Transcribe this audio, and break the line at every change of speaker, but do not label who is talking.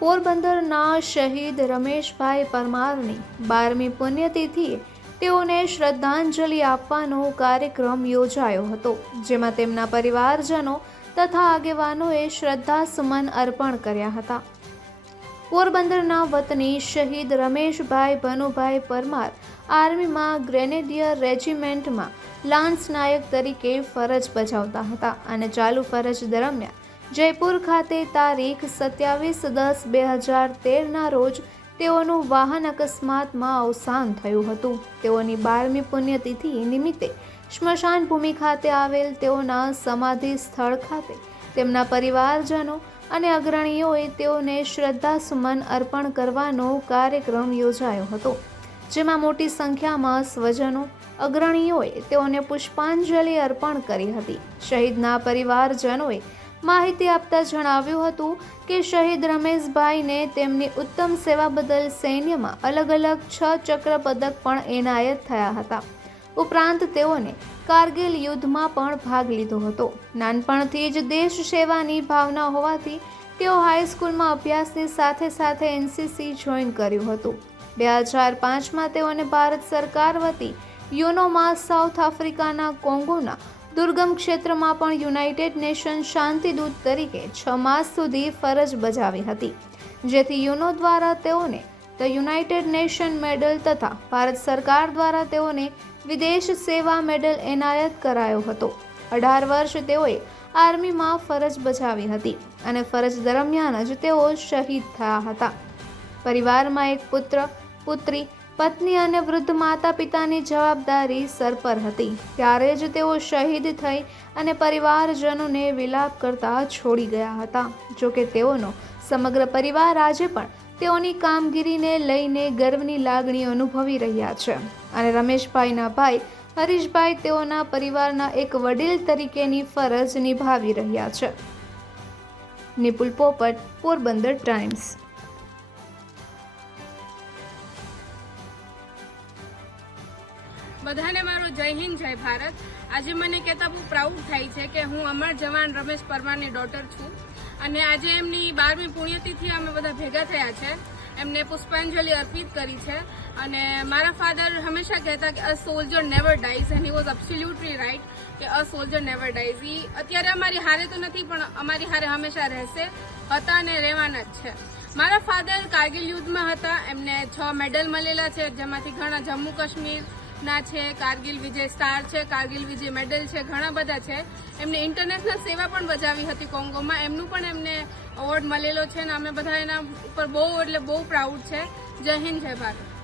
પોરબંદરના શહીદ રમેશભાઈ પરમારની બારમી પુણ્યતિથિએ તેઓને શ્રદ્ધાંજલિ આપવાનો કાર્યક્રમ યોજાયો હતો, જેમાં તેમના પરિવારજનો તથા આગેવાનોએ શ્રદ્ધાસુમન અર્પણ કર્યા હતા. પોરબંદરના વતની શહીદ રમેશભાઈ ભનુભાઈ પરમાર આર્મીમાં ગ્રેનેડિયર રેજિમેન્ટમાં લાન્સ નાયક તરીકે ફરજ બજાવતા હતા અને ચાલુ ફરજ દરમિયાન જયપુર ખાતે તારીખ સત્યાવીસ દસ બે હજાર તેરના રોજ તેઓનું વાહન અકસ્માતમાં અવસાન થયું હતું. તેઓની બારમી પુણ્યતિથિ નિમિત્તે સ્મશાન ભૂમિ ખાતે આવેલ તેઓના સમાધિ સ્થળ ખાતે તેમના પરિવારજનો અને અગ્રણીઓએ તેઓને શ્રદ્ધાસુમન અર્પણ કરવાનો કાર્યક્રમ યોજાયો હતો, જેમાં મોટી સંખ્યામાં સ્વજનો, અગ્રણીઓએ તેઓને પુષ્પાંજલિ અર્પણ કરી હતી. શહીદના પરિવારજનોએ માહિતી આપતા જણાવ્યું હતું કે શહીદ રમેશભાઈને તેમની ઉત્તમ સેવા બદલ સૈન્યમાં અલગ અલગ છ ચક્ર પદક પણ એનાયત થયા હતા. ઉપરાંત તેઓને કારગિલ યુદ્ધમાં પણ ભાગ લીધો હતો. નાનપણથી જ દેશ સેવાની ભાવના હોવાથી તેઓ હાઈસ્કૂલમાં અભ્યાસની સાથે સાથે એનસીસી જોઈન કર્યું હતું. બે હજાર પાંચમાં તેઓને ભારત સરકાર વતી યુનોમાં સાઉથ આફ્રિકાના કોંગોના દુર્ગમ ક્ષેત્રમાં પણ યુનાઇટેડ નેશન શાંતિદૂત તરીકે છ માસ સુધી ફરજ બજાવી હતી. જેથી યુનો દ્વારા તેઓને ધ યુનાઇટેડ નેશન મેડલ તથા ભારત સરકાર દ્વારા તેઓને વિદેશ સેવા મેડલ એનાયત કરાયો હતો. અઢાર વર્ષ તેઓએ આર્મીમાં ફરજ બજાવી હતી અને ફરજ દરમિયાન જ તેઓ શહીદ થયા હતા. પરિવારમાં એક પુત્ર, પુત્રી પત્ની અને વૃદ્ધ માતા પિતાની જવાબદારી સર પર હતી. ત્યારે જ તેઓ શહીદ થઈ અને પરિવારજનોને વિલાપ કરતા છોડી ગયા હતા. જોકે તેઓનો સમગ્ર પરિવાર આજે પણ તેઓની કામગીરીને લઈને ગર્વની લાગણી અનુભવી રહ્યા છે. અને રમેશભાઈના ભાઈ હરીશભાઈ તેઓના પરિવારના એક વડીલ તરીકેની ફરજ નિભાવી રહ્યા છે. નિપુલ પોપટ, પોરબંદર ટાઈમ્સ.
બધાને મારું જય હિન્દ, જય ભારત. આજે મને કહેતા બહુ પ્રાઉડ થાય છે કે હું અમર જવાન રમેશ પરમારની ડોટર છું. અને આજે એમની બારમી પુણ્યતિથિ અમે બધા ભેગા થયા છે. એમને પુષ્પાંજલિ અર્પિત કરી છે. અને મારા ફાધર હંમેશા કહેતા કે a soldier never dies and he was absolutely right કે અ સોલ્જર નેવર ડાઈઝ ઈ અત્યારે અમારી હારે તો નથી, પણ અમારી હારે હંમેશા રહેશે, હતા અને રહેવાના જ છે. મારા ફાધર કારગિલ યુદ્ધમાં હતા. એમને છ મેડલ મળેલા છે, જેમાંથી ઘણા જમ્મુ કાશ્મીર ના છે, કારગિલ વિજય સ્ટાર છે, કારગિલ વિજય મેડલ છે, ઘણા બધા છે. એમને ઇન્ટરનેશનલ સેવા પણ બજાવી હતી કોંગોમાં. એમનું પણ એમને એવોર્ડ મળેલો છે અને અમે બધા એના ઉપર બહુ એટલે બહુ પ્રાઉડ છે. જય હિન્દ, જય ભારત.